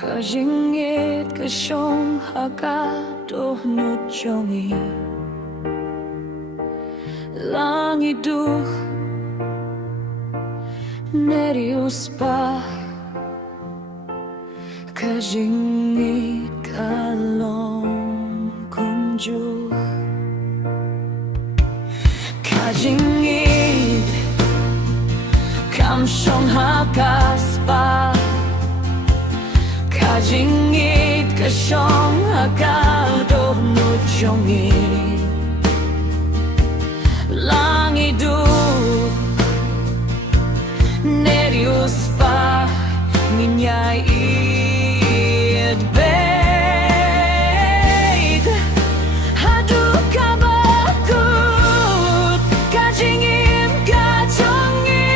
Kajingit kasyong hagado nujongi Langidu Nerius pa Kajingit kalong kunju Kajingit kamsyong hakas pa Kajingit kasyong hagado nujongi Langidu Nerius pa Minyay idbeit Hadu kabakut Kajingim kajongi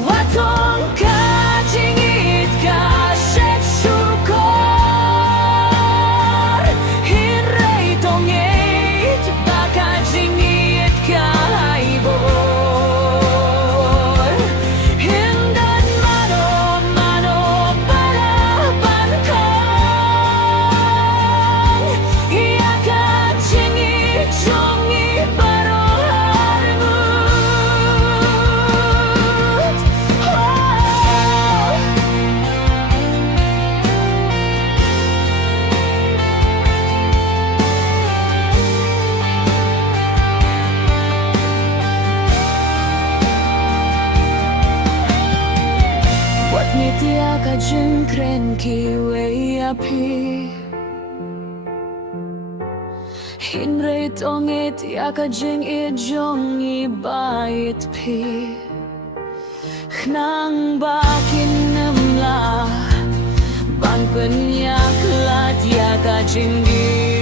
Watong kajingit kasyet syukor Hirei tongit bakajingit kaibor Hindan mano balaban kong Ia kajingit jongi baro harmut Wat nitia kajing kren kiwe api Hinrei tongit ya kajing ijong ibait pi Khnang bakin namla Ban penyak lat ya kajing di